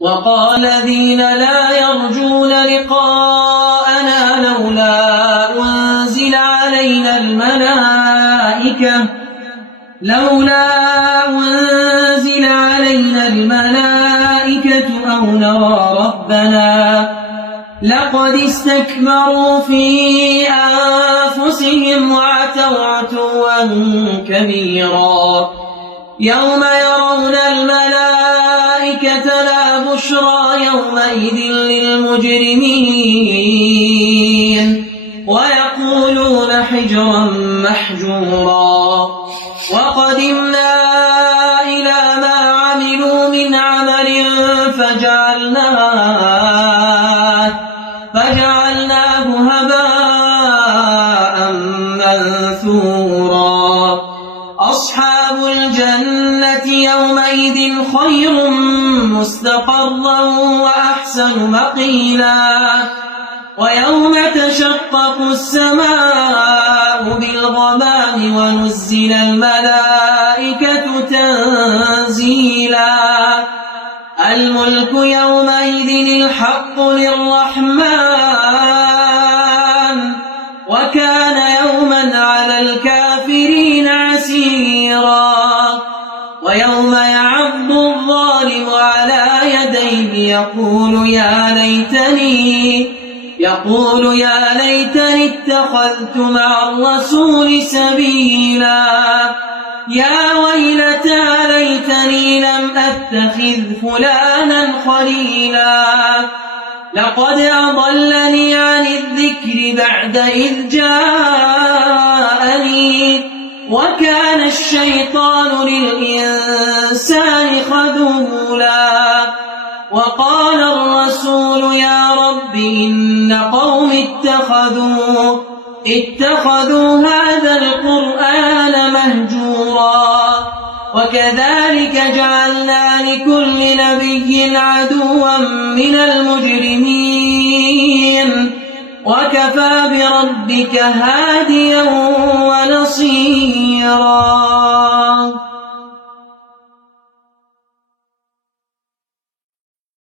وقال الذين لا يرجون لقاءنا لولا أنزل علينا الملائكة أو نرى ربنا لقد استكبروا في أنفسهم وعتوا عتوا كبيرا يوم يرون الملائكة لا بشرى يومئذ للمجرمين ويقولون حجرا محجورا وقدمنا إلى ما عملوا من عمل فجعلناه هباء منثورا أصحاب الجنة يومئذ خير مستقرا وأحسن مقيلا ويوم تشقق السماء بالغمام ونزل الملائكة تنزيلا الملك يومئذ الحق للرحمن وكان يوما على الكافرين عسيرا ويوم يعض الظالم على يديه يقول يا ليتني اتخذت مع الرسول سبيلا يا ويلتى ليتني لم أتخذ فلانا خليلا لقد أضلني عن الذكر بعد إذ جاءني وكان الشيطان للإنسان خذولا وقال الرسول يا رب إن قوم اتخذوا هذا القرآن مهجورا وكذلك جعلنا لكل نبي عدوا من المجرمين وكفى بربك هاديا